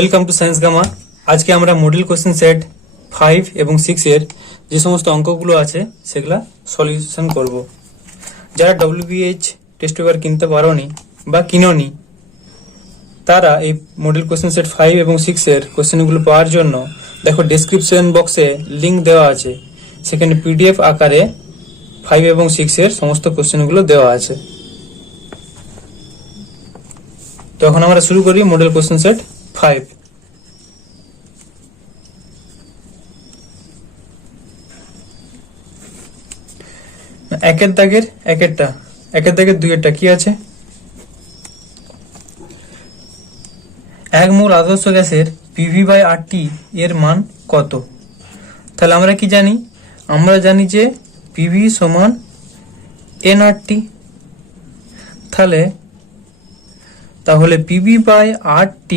Welcome to science gamma. আজকে আমরা model question set 5 এবং 6 এর যে সমস্ত অঙ্কগুলো আছে সেগুলা সলিউশন করব। যারা WBH টেস্ট পেপার কিনতে পারোনি বা কিনোনি তারা এই মডেল কোশ্চেন সেট 5 এবং 6 এর কোশ্চেনগুলো পাওয়ার জন্য দেখো ডেসক্রিপশন বক্সে লিংক দেওয়া আছে, সেখানে PDF আকারে 5 এবং 6 এর সমস্ত কোশ্চেনগুলো দেওয়া আছে। তো এখন আমরা শুরু করি মডেল কোশ্চেন সেট 5। একের দাগের দুইয়েরটা কি আছে? এক মোল আদর্শ গ্যাসের PV/RT এর মান কত? তাহলে আমরা কি জানি? আমরা জানি যে PV সমান nRT। তাহলে PV/RT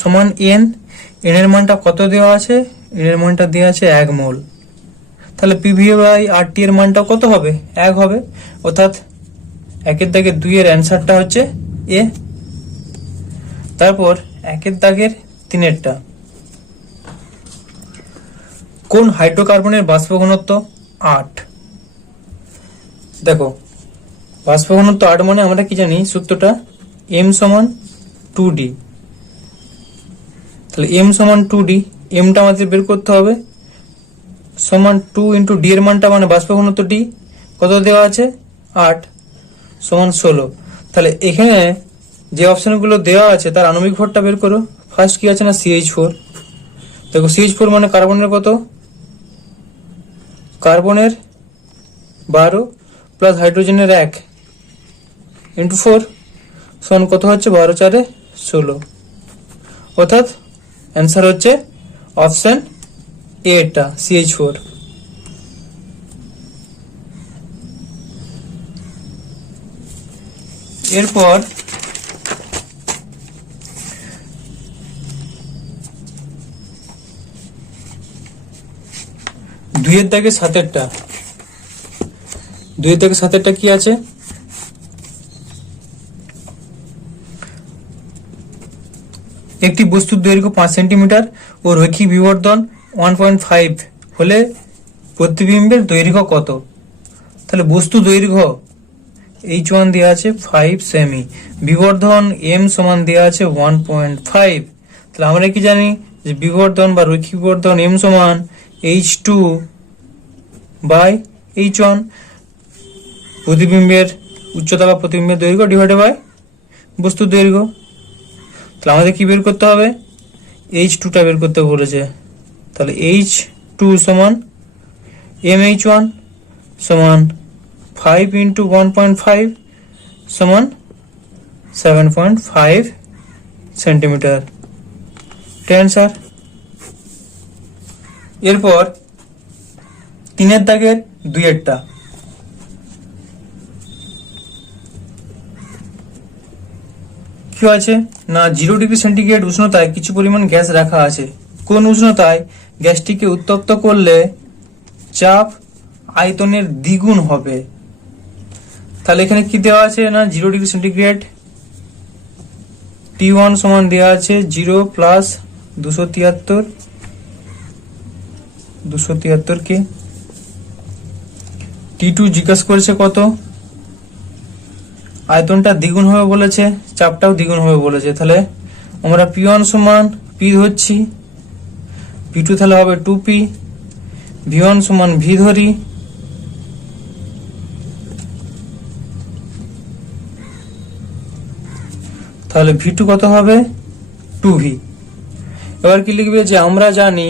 সমান n। এর মানটা কত দেওয়া আছে? এর মানটা দেওয়া আছে 1 মোল। তাহলে PV/RT এর মানটা কত হবে? 1 হবে। অর্থাৎ একের দাগের 2 এর অ্যান্সারটা হচ্ছে এ। তারপর একের দাগের 3-এরটা, কোন হাইড্রোকার্বনের বাষ্প ঘনত্ব 8? দেখো বাষ্প ঘনত্ব 8 মানে আমরা কি জানি সূত্রটা? m সমান 2d। তাহলে m সমান 2d, mটা আমাদের বের করতে হবে, সমান 2 ইন্টু d এর মানটা মানে বাষ্প ঘনত্ব d কত দেওয়া আছে? 8 সমান 16। তাহলে এখানে যে অপশনগুলো দেওয়া আছে তার আণবিক ভরটা বের করো। ফার্স্ট কি আছে না CH4। দেখো CH4 মানে কার্বনের কত? কার্বনের 12 প্লাস হাইড্রোজেনের 1 ইন্টু 4 সমান কত হচ্ছে? 12 4 16। অর্থাৎ অ্যান্সার হচ্ছে অপশন এটা CH4। এরপর দুইয়ের দাগে 7-এরটা কি আছে? একটি বস্তুর দৈর্ঘ্য 5 সেন্টিমিটার ও রৈখিক বিবর্ধন 1.5 হলে প্রতিবিম্বের দৈর্ঘ্য কত? তাহলে বস্তু দৈর্ঘ্য h1 দেওয়া আছে 5 সেমি, বিবর্ধন m সমান দেওয়া আছে 1.5। তাহলে আমরা কি জানি যে বিবর্ধন বা রৈখিক বিবর্ধন m সমান h2/h1, প্রতিবিম্বের উচ্চতা বা প্রতিবিম্বের দৈর্ঘ্য ডিভাইডেড বাই বস্তুর দৈর্ঘ্য। তাহলে আমাদের কি বের করতে হবে? h2টা বের করতে বলেছে। তাহলে h2 সমান mh1 সমান 5 ইন্টু 1.5 সমান 7.5 সেন্টিমিটার। অ্যান্সার। এরপর 3-এর দাগের 2-এরটা, কি আছে না 0 ডিগ্রি সেন্টিগ্রেড উষ্ণতায় কিছু পরিমাণ গ্যাস রাখা আছে। কোন উষ্ণতায় গ্যাসটিকে উত্তপ্ত করলে চাপ আয়তনের দ্বিগুণ হবে? তাহলে এখানে কি দেওয়া আছে না 0 ডিগ্রি সেন্টিগ্রেড T1 সমান দেওয়া আছে 0 প্লাস 273 কে। T2 জিজ্ঞাসা করেছে কত? আয়তনটা দ্বিগুণ হবে বলেছে, চাপটাও দ্বিগুণ হবে বলেছে। তাহলে আমরা P1 সমান P ধরছি, P2 তাহলে হবে 2P, V1 সমান V ধরি, তাহলে V2 কত হবে? 2V। এবার কি লিখবে যে আমরা জানি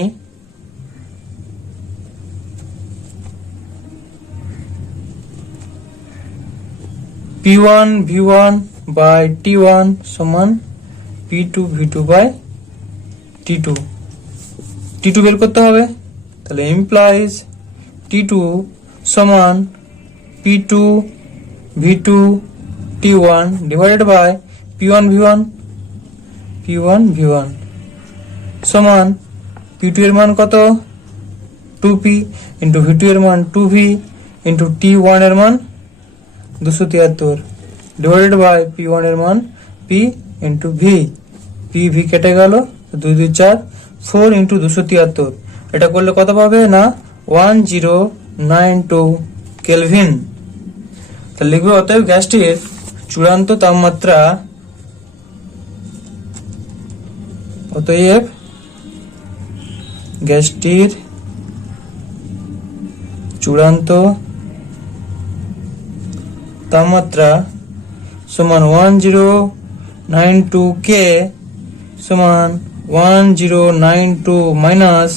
P1 V1 বাই T1 সমান P2 V2 by T2। T2 বের করতে হবে। তাহলে ইমপ্লাইজ T2 সমান P2 V2 T1 divided by P1 V1 সমান P2 এর মান কত? 2P ইন্টু V2 এর মান 2V ইন্টু T1 এর মান 273 ডিভাইডেড বাই P1 এর মান P into V। P V কেটে গেল, 2 2 4 4 × 273, এটা করলে কত পাবে না 1092 কেলভিন। তাহলে লিখবে অতএব গ্যাসটির চূড়ান্ত তাপমাত্রা, অতএব গ্যাসটির চূড়ান্ত তাপমাত্রা সমান 1092 কে সমান 1092 মাইনাস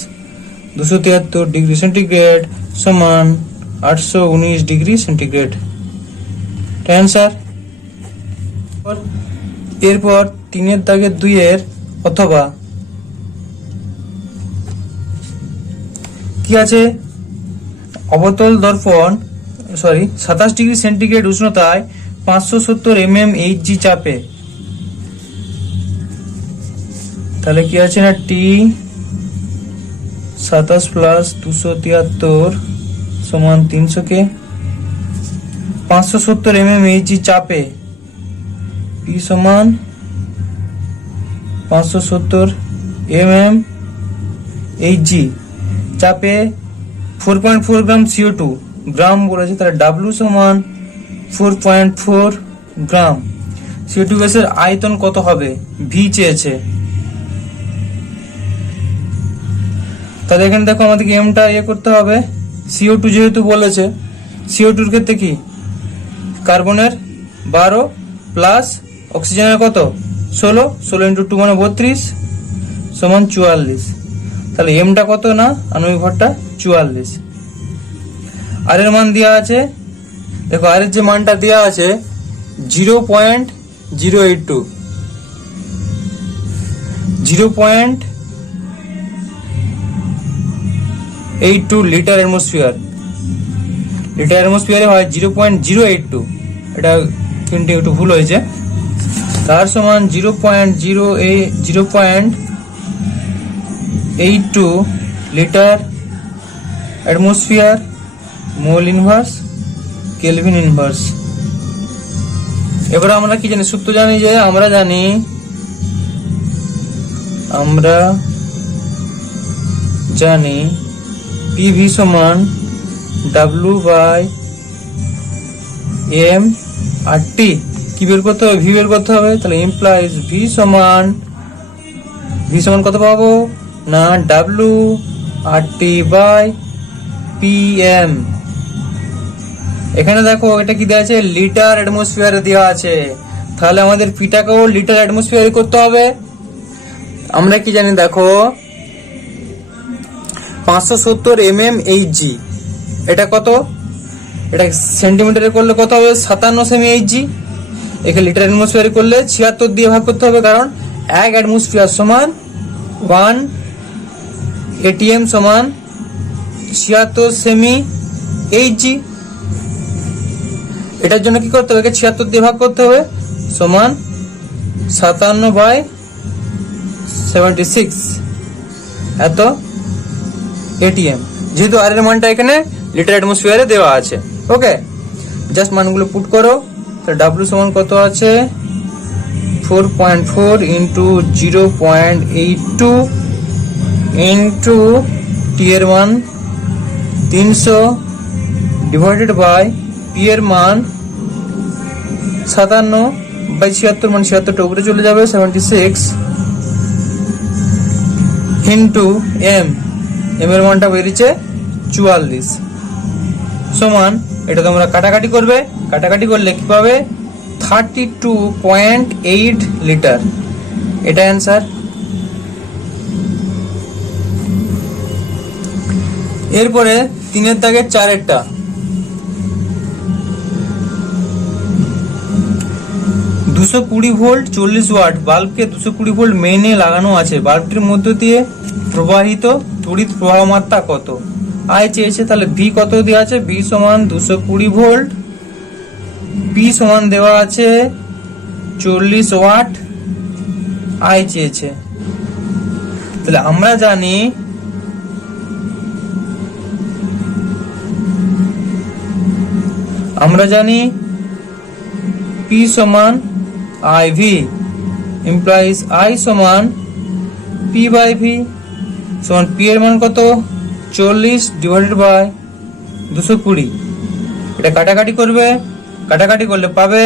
273 ডিগ্রি সেন্টিগ্রেড সমান 819 ডিগ্রি সেন্টিগ্রেড। অ্যান্সার। এরপর 3 দাগের 2 এর অথবা কি আছে, অবতল দর্পণ 27 ডিগ্রি সেন্টিগ্রেড উষ্ণতায় 570 mmHg চাপে, তাহলে কি আছে না T 27 প্লাস 273 সমান 300 কে 570 mmHg চাপে, P সমান 570 mmHg চাপে 4.4 গ্রাম CO2 গ্রাম বলেছে, তাহলে W সমান 4.4 গ্রাম। CO2 গ্যাসের আয়তন কত হবে, V চেয়েছে। তাহলে এখানে দেখো আমাদেরকে এমটা করতে হবে, CO2 যেহেতু বলেছে, CO2 এর ক্ষেত্রে কি কার্বনের 12 প্লাস অক্সিজেনের কত 16, 16 × 2 মানে 32 সমান 44, তাহলে এমটা কত না আণবিক ভরটা 44। আর এর মান দেওয়া আছে, দেখো আর এর যে মানটা দেওয়া আছে 0.082 লিটার অ্যাটমসফিয়ার, লিটার অ্যাটমসফিয়ারে হয় 0.082, এটা কিন্তু একটু ভুল হয়েছে, তার সমান 0.82 litre atmosphere mole inverse kelvin inverse. এবার আমরা কি জানি, সূত্র জানি যে আমরা জানি PV সমান W/m/T, কি বের করতে হবে, V বের করতে হবে, তাহলে ইমপ্লাইজ V সমান কত পাবো না W/T/PM। এখানে দেখো এটা কি দেওয়া আছে, লিটার অ্যাটমসফিয়ারে দেওয়া আছে, তাহলে আমাদের পিটাকেও লিটার অ্যাটমসফিয়ারে করতে হবে। আমরা কি জানি দেখো 570 mmHg, এটা কত, এটা সেন্টিমিটারে করলে কত হবে 57 সেমি-Hg, একে লিটার অ্যাটমসফিয়ারে করলে 76 দিয়ে ভাগ করতে হবে, কারণ 1 অ্যাটমসফিয়ার সমান 1 atm সমান 76 সেমি-Hg। এটার জন্য কি করতে হবে, 76 দিয়ে ভাগ করতে হবে সমান 57/76 এত atm, যেহেতু আর এর মানটা এখানে লিটার অ্যাটমসফিয়ারে দেওয়া আছে। ওকে, জাস্ট মানগুলো পুট করো, তো W সমান কত আছে 4.4 × 0.82 ইন্টু T এর মান 300 ডিভাইডেড বাই P এর মান 57/76 মানে 76টা উপরে চলে যাবে 76 ইন্টু M এর মানটা বেরিয়েছে 44 সমান, এটা তোমরা কাটাকাটি করবে, কাটাকাটি করলে কি পাবে 32.8 লিটার, এটা অ্যান্সার। এরপরে 3 দাগের 4 220 ভোল্ট 40 ওয়াট বাল্বকে 220 ভোল্ট মেইনে লাগানো আছে, বাল্বটির মধ্য দিয়ে প্রবাহিত তড়িৎ প্রবাহ মাত্রা কত, আই চেয়েছে। তাহলে ভি কত দেওয়া আছে, ভি সমান 220 ভোল্ট, পি সমান দেওয়া আছে 40 ওয়াট, আই চেয়েছে। তাহলে আমরা জানি P সমান IV implies I সমান পি বাই ভি সমান পি এর মান কত 40 ডিভাইডেড বাই 220। এটা কাটাকাটি করবে, কাটাকাটি করলে পাবে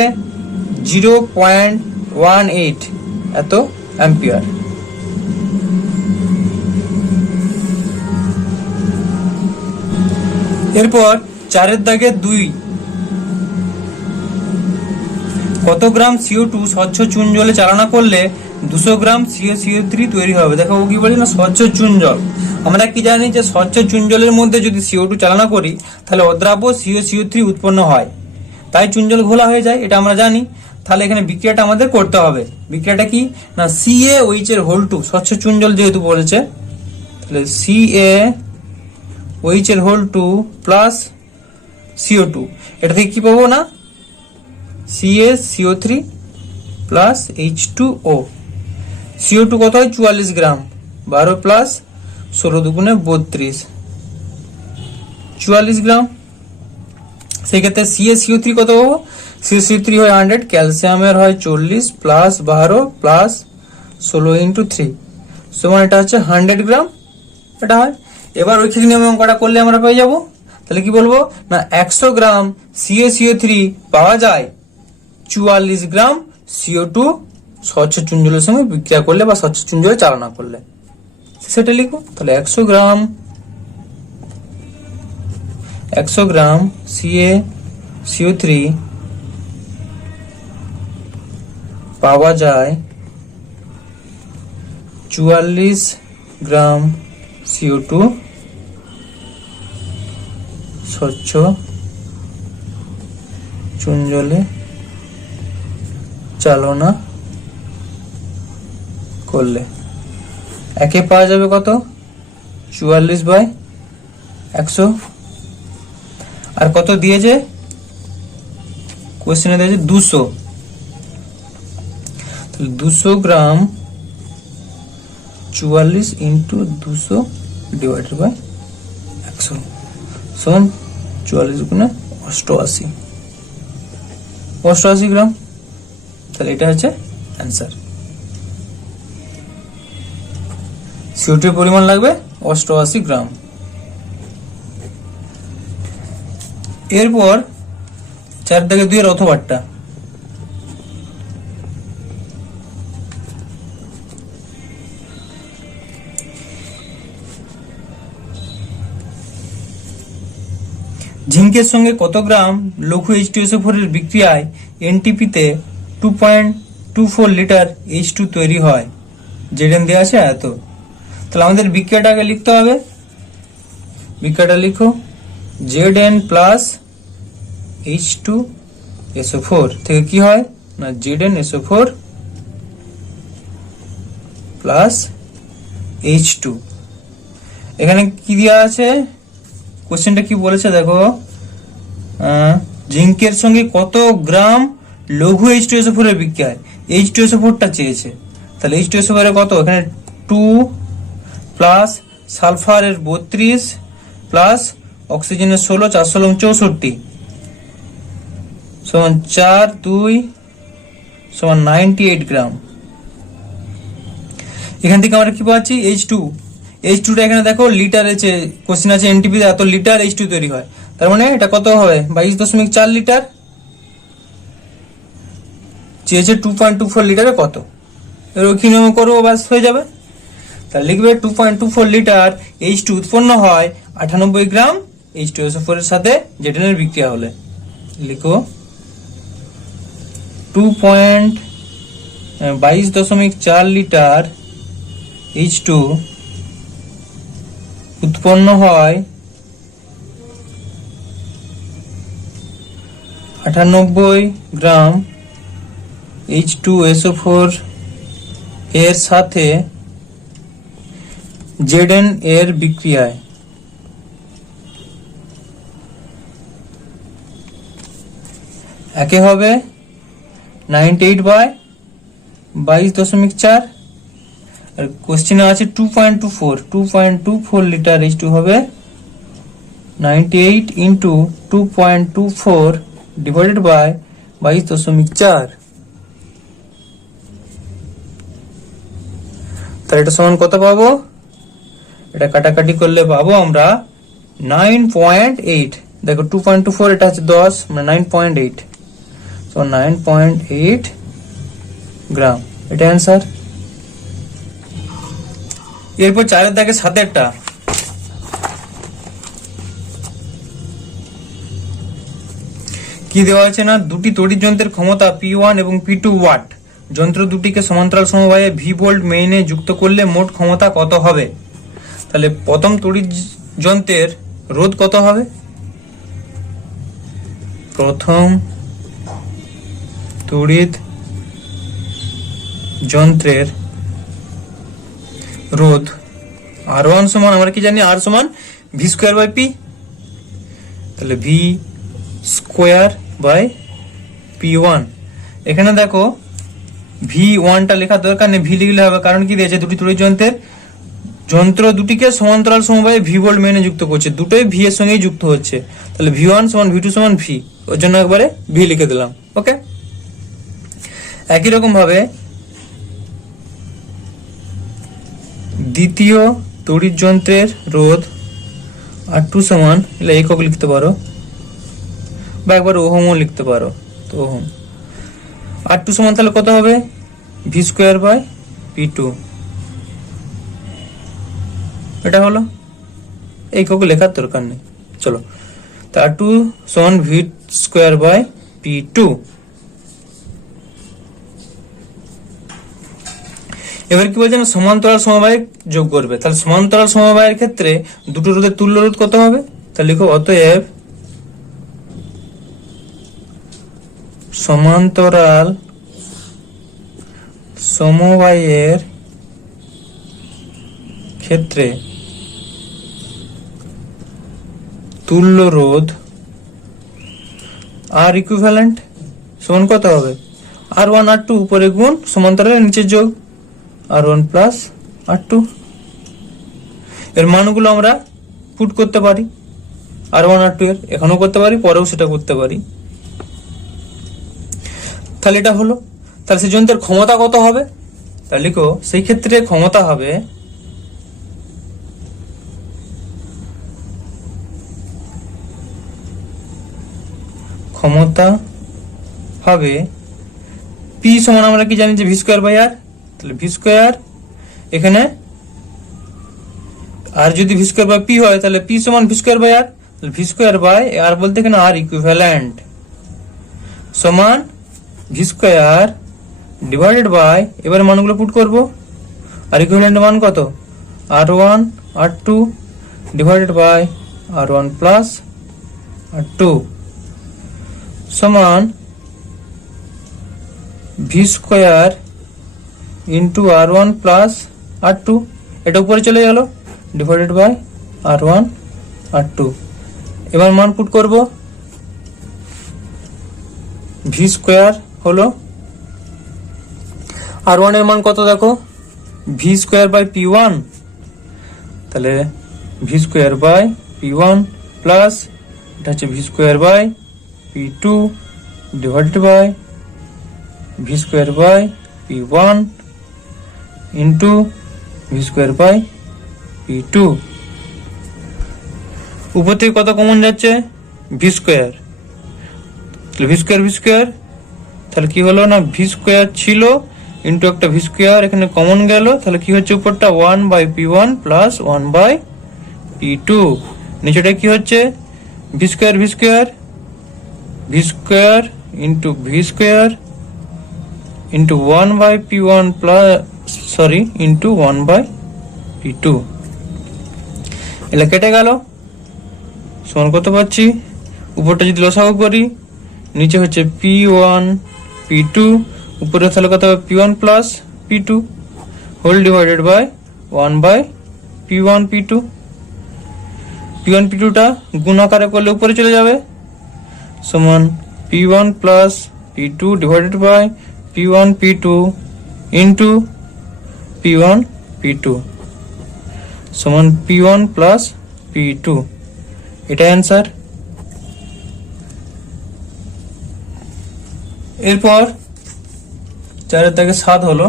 0.18 এত অ্যাম্পিয়ার। এরপর 4 দাগে 2 কত গ্রাম CO2 স্বচ্ছ চুন জলে চালনা করলে 200 গ্রাম CO3 তৈরি হবে। দেখো ও কি বলি না, স্বচ্ছ চুন জল। আমরা কি জানি যে স্বচ্ছ চুন জলের মধ্যে যদি CO2 চালনা করি তাহলে অদ্রাব্য CO3 উৎপন্ন হয়, তাই চুন জল ঘোলা হয়ে যায়, এটা আমরা জানি। তাহলে এখানে বিক্রিয়াটা আমাদের করতে হবে। বিক্রিয়াটা কি না, CaOH এর হোল 2, স্বচ্ছ চুন জল যেহেতু বলেছে তাহলে CaOH এর হোল 2 প্লাস CO2, এটা থেকে কি পাবো না CaCO3 প্লাস H2O। CO2 কত হয় 44 গ্রাম, 12 প্লাস 16 দুগুণে 32, 44 গ্রাম। সেই ক্ষেত্রে CaCO3 কত পাবো, CaCO3 হয় 100, ক্যালসিয়ামের হয় 40 প্লাস 12 প্লাস 16 ইন্টু 3 সমান এটা হচ্ছে 100 গ্রাম এটা হয়। এবার ঐচ্ছিক নিয়মে অঙ্কটা করলে আমরা পেয়ে যাবো। তাহলে কি বলবো না 100 গ্রাম CaCO3 পাওয়া যায় 44 গ্রাম CO2 স্বচ্ছ চুন জলের সঙ্গে বিক্রিয়া করলে বা স্বচ্ছ চুন জলে চালনা করলে, সেটা লিখো। তাহলে 100 গ্রাম CaCO3 পাওয়া যায় 44 গ্রাম CO2 স্বচ্ছ চুন জলে চালনা করলে। একে পাওয়া যাবে কত 44 বাই 100, আর কত দিয়েছে কোশ্চেনে দিয়েছে 200, তাহলে 200 গ্রাম 44 ইন্টু 200 ডিভাইডেড বাই 100 সমান 44 গুণে 88 গ্রাম। তাহলে এটা হচ্ছে অ্যান্সার। CO2 এর পরিমাণ লাগবে 88 গ্রাম। এরপর 4 দাগে 2 এর অথবাটা, জিঙ্কের সঙ্গে কত গ্রাম লঘু H2SO4 এর বিক্রিয়ায় NTP তে 2.24 লিটার H2 তৈরি হয়। Zn দেওয়া আছে এত। তাহলে আমাদের বিক্রিয়াটা আগে লিখতে হবে। বিক্রিয়াটা লিখো, Zn প্লাস H2SO4 থেকে কি হয় না ZnSO4 প্লাস H2। এখানে কি দেওয়া আছে, কোশ্চেনটা কি বলেছে দেখো, জিঙ্কের সঙ্গে কত গ্রাম লঘু H2SO4 এর বিক্রিয়ায় H2SO4 টা চেয়েছে। তাহলে H2SO4 এর কত, এখানে 2 প্লাস সালফারের 32 প্লাস অক্সিজেনের 16, 4 16 64 সমান 4 2 সমান 98 গ্রাম। এখান থেকে আমরা কি পাচ্ছি H2 টা এখানে দেখো লিটার আছে, কোশ্চেন আছে NTP তে এত লিটার H2 তৈরি হয়, তার মানে এটা কত হবে 22.4 লিটার। চেয়েছে 2.24 লিটারে কত, এর কি নিয়ম করবো বাস হয়ে যাবে। তাহলে লিখবে 2.24 লিটার H2 উৎপন্ন হয় 98 গ্রাম H2SO4 এর সাথে Zn এর বিক্রিয়া হলে। লিখো 22.4 লিটার H2 উৎপন্ন হয় 98 গ্রাম H2SO4 এর সাথে Zn এর বিক্রিয়ায়। একে হবে 98 বাই 22.4, আর কোশ্চেনে আছে 2.24 লিটার H2 হবে 98 ইন্টু 2.24 ডিভাইডেড বাই 22.4। তাহলে এটা সমান কত পাবো? এটা কাটাকাটি করলে পাবো আমরা 9.8। দেখো 2.24, এটা হচ্ছে 10, মানে 9.8, তো 9.8 গ্রাম, এটা অ্যান্সার। এরপর 4 দাগে 7 কি দেওয়া আছে না, দুটি তড়িৎ যন্ত্রের ক্ষমতা P1 এবং P2 ওয়াট, যন্ত্র দুটিকে সমান্তরাল সমবায়ে V ভোল্ট মেইনে যুক্ত করলে মোট ক্ষমতা কত হবে? তাহলে প্রথম তড়িৎ যন্ত্রের রোধ কত হবে? প্রথম তড়িৎ যন্ত্রের রোধ R1 সমান, আমরা কি জানি, R সমান V স্কোয়ার বাই পি। তাহলে V স্কোয়ার বাই P1। এখানে দেখো V1টা লেখার দরকার নেই, V লিখলে হবে, কারণ কি দিয়েছে, দুটি তড়িৎ যন্ত্র দুটিকে সমান্তরাল সমবায়ে V ভোল্ট মেইনে যুক্ত করছে, দুটোই V এর সঙ্গেই যুক্ত হচ্ছে। তাহলে V1 সমান V2 সমান V, ওর জন্য একবারে V লিখে দিলাম। ওকে, একই রকম ভাবে দ্বিতীয় তড়িৎ যন্ত্রের রোধ R2 সমান, একক লিখতে পারো বা একবার ওহমও লিখতে পারো, তো ওহম। R2 সমান তাহলে কত হবে? V স্কোয়ার বাই P2, এটা হলো, একক লেখার দরকার নেই। চলো, তো R2 সমান V স্কোয়ার বাই P2। এবার কি বলছে না, সমান্তরাল সমবায় যোগ করবে। তাহলে সমান্তরাল সমবায়ের ক্ষেত্রে দুটো রোধের তুল্য রোধ কত হবে? তাহলে লিখো অতএব সমান্তরাল সমবায়ের ক্ষেত্রে তুল্য রোধ আর ইকুইভ্যালেন্ট সমান কত হবে? R1 R2 উপরে গুণ সমান্তরালের নিচে যোগ R1 প্লাস R2। এর মানগুলো আমরা পুট করতে পারি, R1 R2 এর এখানেও করতে পারি, পরেও সেটা করতে পারি। তাহলে এটা হলো, তাহলে সেই যন্ত্রের ক্ষমতা কত হবে? তাহলে লিখো, সেই ক্ষেত্রে ক্ষমতা হবে P সমান, আমরা কি জানি যে V স্কোয়ার বাই R। তাহলে V স্কোয়ার, এখানে আর যদি V স্কোয়ার বাই P হয় তাহলে P সমান V স্কোয়ার বাই R। তাহলে V স্কোয়ার বাই R বলতে এখানে R ইকুইভ্যালেন্ট সমান V স্কোয়ার ডিভাইডেড বাই, এবারে মানগুলো পুট করব, আর ইকুইভ্যালেন্ট মান কত? R1 R2 divided by R1 plus R2 সমান V square into R1 plus R2, এটা উপরে চলে গেল, ডিভাইডেড বাই R1 R2। এবার মান পুট করব, V স্কোয়ার হলো R1 এর মান কত দেখো, V স্কোয়ার বাই P1, তাহলে V square by P1 plus এটা হচ্ছে V square by P2 divided by V square by P1 into V square by P2। উপর থেকে কত কমন যাচ্ছে? V স্কোয়ার, তাহলে V স্কোয়ার, তাহলে কি হলো না, V স্কোয়ার ছিল ইন্টু একটা V স্কোয়ার এখানে কমন গেল, তাহলে কি হচ্ছে উপরটা 1 by P1 plus 1 by P2, নিচেটা কি হচ্ছে V square into V square into 1 by P1 plus into 1 by P2। এটা কেটে গেল, সমান কত পাচ্ছি? উপরটা যদি লসাগু করি, নিচে হচ্ছে P1 P2, উপরে তাহলে কত হবে? P1 plus P2 whole divided by 1 by P1 P2। P1 P2টা গুণ আকারে করলে উপরে চলে যাবে, সমান P1 plus P2 divided by P1 P2 into P1 P2 সমান P1 প্লাস P2, এটা অ্যান্সার। এরপর 4 দাগে 7 হলো,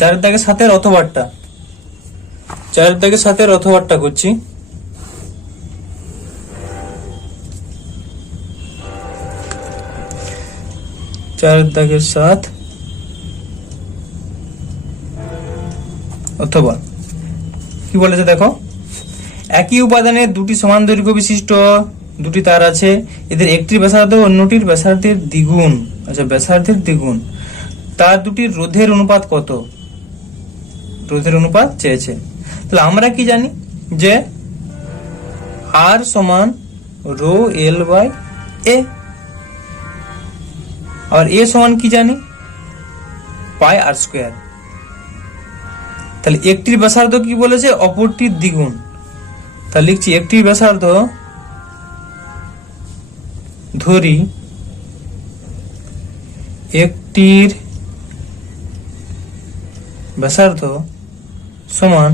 4 দাগে 7 অথবাটা 4 দাগের সাথে অথবাটা করছি। চার দাগের সাথ অথবা কি বলেছে দেখো, একই উপাদানের দুটি সমান দৈর্ঘ্য বিশিষ্ট দুটি তার আছে, এদের একটির ব্যাসার্ধ অন্যটির ব্যাসার্ধের দ্বিগুণ। আচ্ছা, ব্যাসার্ধের দ্বিগুণ। তার দুটির রোধের অনুপাত কত? রোধের অনুপাত চেয়েছে। তাহলে আমরা কি জানি যে আর সমান রো এল বাই এ, আর এ সমান কি জানি, পাই আর স্কোয়ার। তাহলে একটির ব্যাসার্ধ কি বলেছে, অপরটির দ্বিগুণ। তাহলে লিখছি একটির ব্যাসার্ধ ধরি একটির ব্যাসার্ধ সমান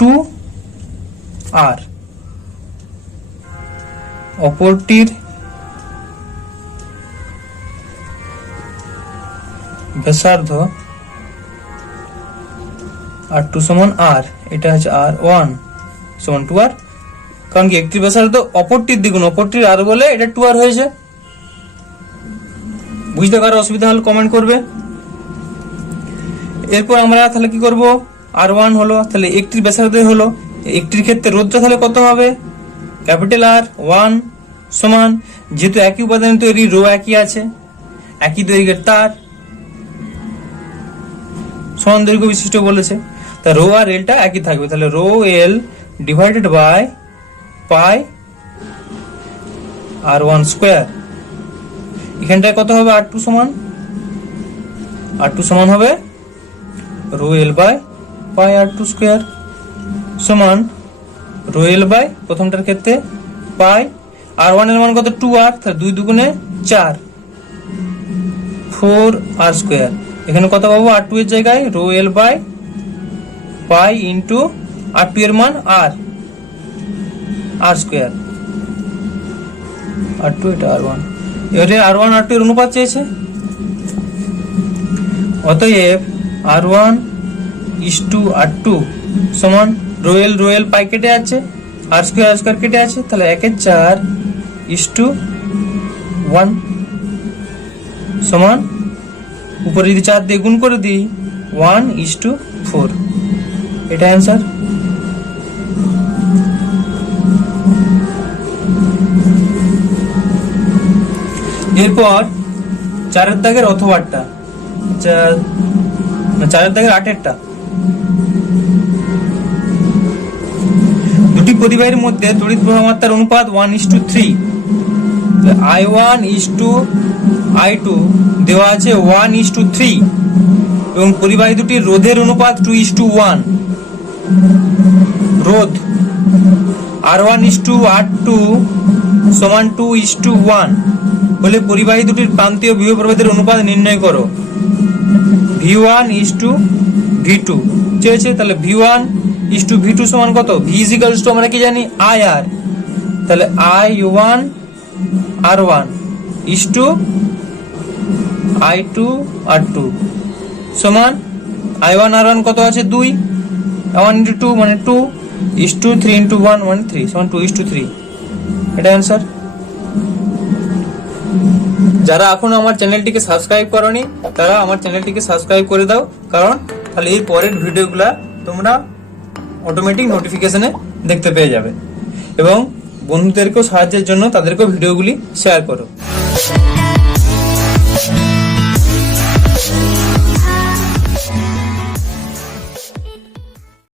2r, অপরটির ব্যাসার্ধ r2 সমান r, এটা হচ্ছে r1 সমান 2r, কারণ কি একটির ব্যাসার্ধ অপরটির দ্বিগুণ, অপরটির r বলে এটা 2r হয়েছে। বুঝতে কারো অসুবিধা হলে কমেন্ট করবে। এরপর আমরা তাহলে কি করব, r1 হলো, তাহলে একটির ব্যাসার্ধ হলো, একটির ক্ষেত্রে রোধটা তাহলে কত হবে, ক্যাপিটাল R 1 সমান, যেহেতু একই উপাদান তৈরি, রো একই আছে, একই দৈর্ঘ্যের তার, সমান দৈর্ঘ্য বিশিষ্ট বলেছে, তা রো আর এলটা একই থাকবে। তাহলে rho L divided by pi r1 square. এখানটায় কত হবে, r2 সমান হবে rho L by pi r2 square সমান রো এল বাই প্রথমটার ক্ষেত্রে পাই r1 এর মান কত 2r, তাহলে 2 দুগুণে 4 4r স্কোয়ার। এখানে কত পাবো, r2 এর জায়গায় rho L by pi into r2 এর মান r স্কোয়ার, r2 এটা r1। এবারে r1 r2 এর অনুপাত চেয়েছে, অতএব r1 ইসটু r2 সমান রো এল পাই কেটে আছে, r স্কোয়ার কেটে আছে, তাহলে 1/4 ইসটু 1 সমান, উপরে যদি 4 দিয়ে গুণ করে দিই 1:4, এটা অ্যান্সার। এরপর 4 দাগের অথবাটা, 4 দাগের 8-এরটা, দুটি পরিবাহীর মধ্যে তড়িৎ প্রবাহ মাত্রার অনুপাত 1:3, I1 I2 দেওয়া আছে 1:3, এবং পরিবাহী দুটির রোধের অনুপাত 2:1। রোধ R1 R2 সমান 2:1 হলে পরিবাহী দুটির প্রান্তীয় বিভব প্রভেদের অনুপাত নির্ণয় করো। V1 V2 চেয়েছে, তাহলে V1 V2 সমান কত, V আমরা কি জানি IR, তাহলে I1 R1 I2 R2 সমান I1 R1 কত আছে 2, 1 × 2 মানে 2, 3 × 1 মানে 3 সমান 2:3, এটা অ্যান্সার। যারা এখনো আমার চ্যানেলটিকে সাবস্ক্রাইব করোনি তারা আমার চ্যানেলটিকে সাবস্ক্রাইব করে দাও, কারণ তাহলে এই পরের ভিডিওগুলা তোমরা অটোমেটিক নোটিফিকেশনে দেখতে পেয়ে যাবে, এবং বন্ধুদেরকেও সাহায্যের জন্য তাদেরকেও ভিডিওগুলি শেয়ার করো।